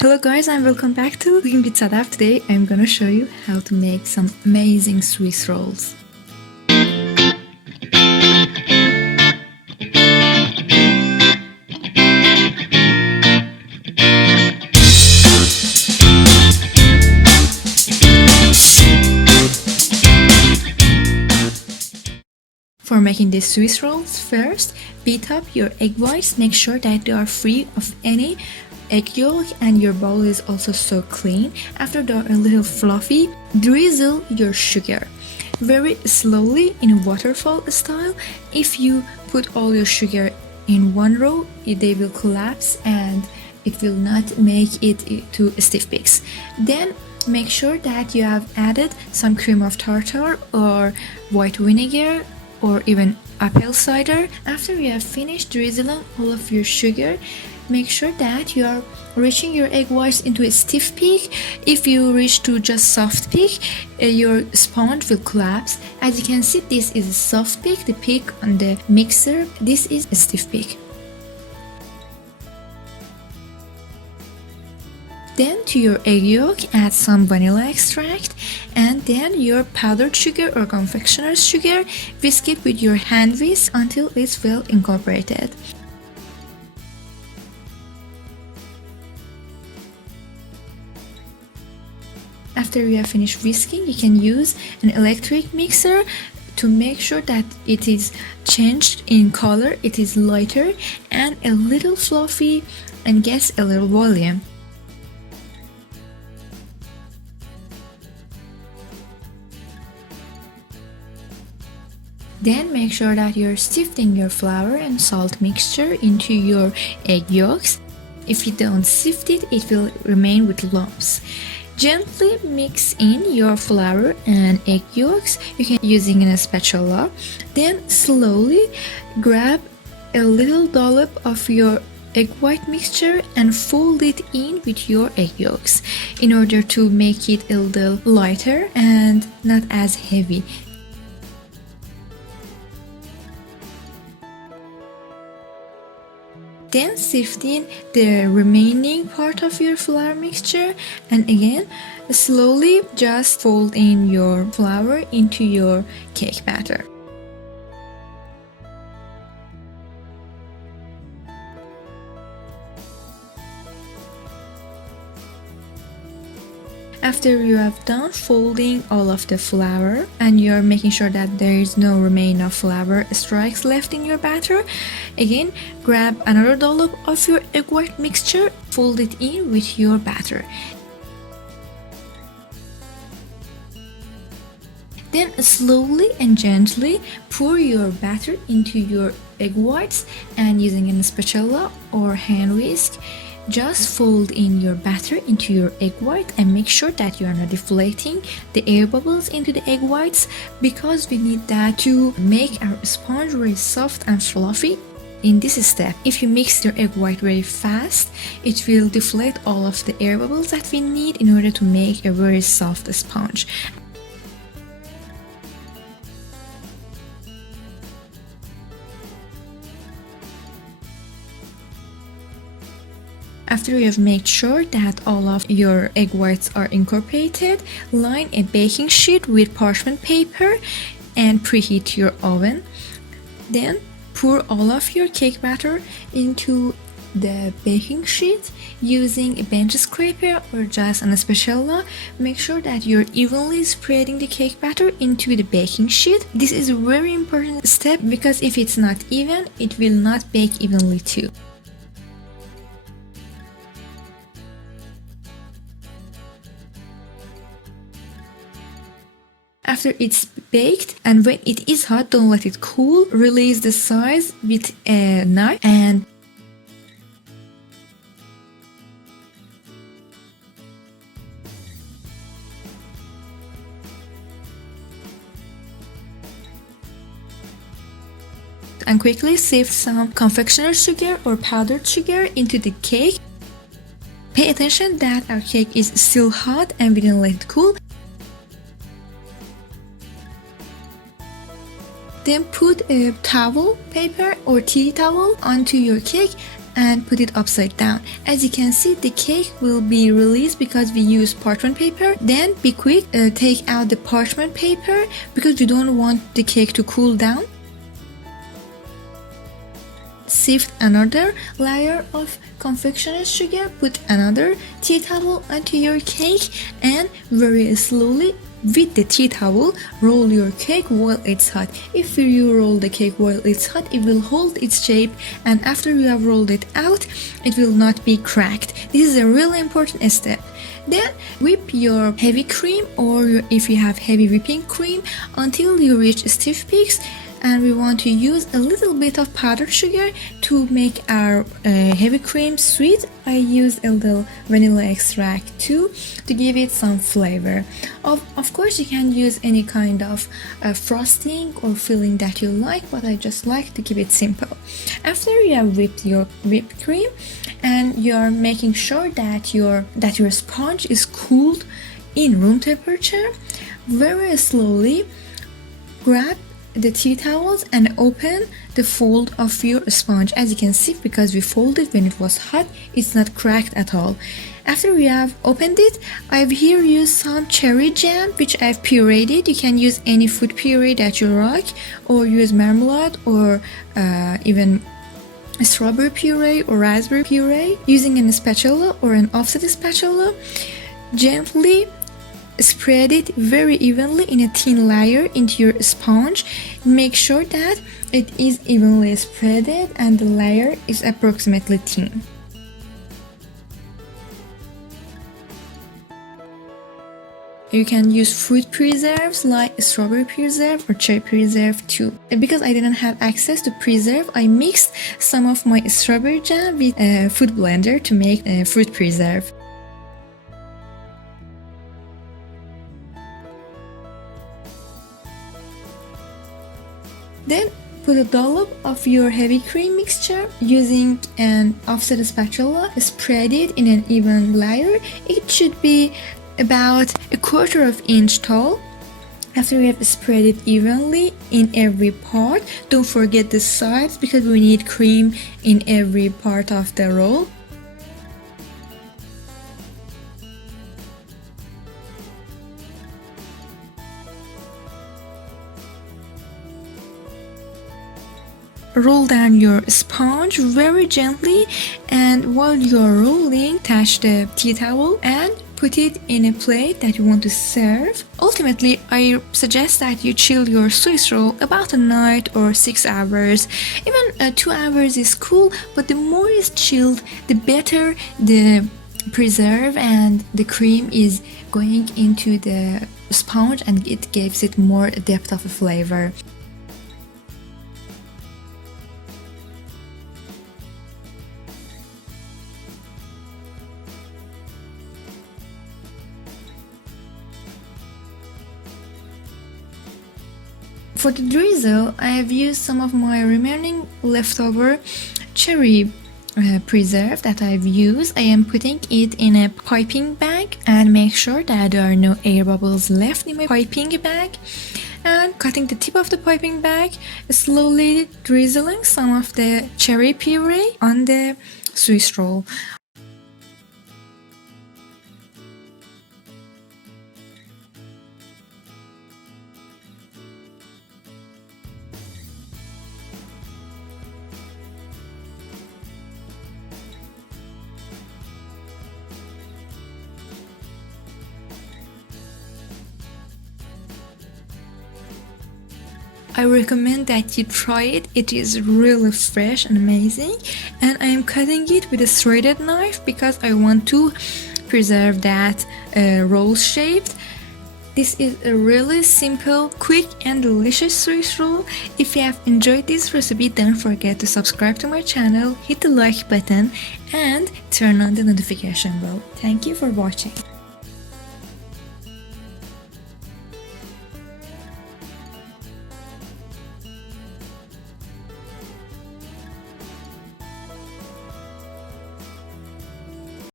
Hello guys and welcome back to Cooking with Sadaf. Today I'm gonna show you how to make some amazing Swiss rolls. For making these Swiss rolls, first beat up your egg whites. Make sure that they are free of any egg yolk and your bowl is also so clean. After they're a little fluffy, drizzle your sugar very slowly in a waterfall style. If you put all your sugar in one row, they will collapse and it will not make it to stiff peaks. Then make sure that you have added some cream of tartar or white vinegar or even apple cider. After you have finished drizzling all of your sugar, make sure that you are reaching your egg whites into a stiff peak. If you reach to just soft peak, your sponge will collapse. As you can see, this is a soft peak. The peak on the mixer, this is a stiff peak. Then to your egg yolk, add some vanilla extract and then your powdered sugar or confectioner's sugar. Whisk it with your hand whisk until it's well incorporated. After you have finished whisking, you can use an electric mixer to make sure that it is changed in color, it is lighter and a little fluffy and gets a little volume. Then make sure that you're sifting your flour and salt mixture into your egg yolks. If you don't sift it, it will remain with lumps. Gently mix in your flour and egg yolks. You can using a spatula. Then slowly grab a little dollop of your egg white mixture and fold it in with your egg yolks in order to make it a little lighter and not as heavy. Then sift in the remaining part of your flour mixture and again slowly just fold in your flour into your cake batter. After you have done folding all of the flour and you're making sure that there is no remain of flour strikes left in your batter, again grab another dollop of your egg white mixture, fold it in with your batter. Then slowly and gently pour your batter into your egg whites and using a spatula or hand whisk, just fold in your batter into your egg white and make sure that you are not deflating the air bubbles into the egg whites because we need that to make our sponge very soft and fluffy. In this step, if you mix your egg white very fast, it will deflate all of the air bubbles that we need in order to make a very soft sponge. After you have made sure that all of your egg whites are incorporated, line a baking sheet with parchment paper and preheat your oven. Then pour all of your cake batter into the baking sheet using a bench scraper or just a spatula. Make sure that you're evenly spreading the cake batter into the baking sheet. This is a very important step because if it's not even, it will not bake evenly too. After it's baked and when it is hot, don't let it cool. Release the sides with a knife and quickly sift some confectioner's sugar or powdered sugar into the cake. Pay attention that our cake is still hot and we didn't let it cool. Then put a towel paper or tea towel onto your cake and put it upside down. As you can see, the cake will be released because we use parchment paper. Then be quick, take out the parchment paper because you don't want the cake to cool down. Sift another layer of confectioner's sugar, put another tea towel onto your cake, and very slowly with the tea towel roll your cake while it's hot. If you roll the cake while it's hot, it will hold its shape, and after you have rolled it out, it will not be cracked. This is a really important step. Then whip your heavy cream, or if you have heavy whipping cream, until you reach stiff peaks. And we want to use a little bit of powdered sugar to make our heavy cream sweet. I use a little vanilla extract too to give it some flavor. Of course, you can use any kind of frosting or filling that you like, but I just like to keep it simple. After you have whipped your whipped cream and you're making sure that your sponge is cooled in room temperature, very slowly grab the tea towels and open the fold of your sponge. As you can see, because we folded when it was hot, it's not cracked at all. After we have opened it, I've here used some cherry jam which I've pureed it. You can use any food puree that you like, or use marmalade, or even strawberry puree or raspberry puree. Using a spatula or an offset spatula, gently spread it very evenly in a thin layer into your sponge. Make sure that it is evenly spreaded and the layer is approximately thin. You can use fruit preserves like strawberry preserve or cherry preserve too. Because I didn't have access to preserve, I mixed some of my strawberry jam with a food blender to make a fruit preserve. Then put a dollop of your heavy cream mixture. Using an offset spatula, spread it in an even layer. It should be about a 1/4 inch tall. After you have spread it evenly in every part, don't forget the sides because we need cream in every part of the roll. Roll down your sponge very gently, and while you're rolling, attach the tea towel and put it in a plate that you want to serve. Ultimately, I suggest that you chill your Swiss roll about a night or 6 hours. Even 2 hours is cool, but the more it's chilled, the better the preserve and the cream is going into the sponge, and it gives it more depth of a flavor. For the drizzle, I have used some of my remaining leftover cherry preserve that I've used. I am putting it in a piping bag and make sure that there are no air bubbles left in my piping bag. And cutting the tip of the piping bag, slowly drizzling some of the cherry puree on the Swiss roll. I recommend that you try it. It is really fresh and amazing. And I am cutting it with a serrated knife because I want to preserve that roll shape. This is a really simple, quick and delicious Swiss roll. If you have enjoyed this recipe, don't forget to subscribe to my channel, hit the like button and turn on the notification bell. Thank you for watching.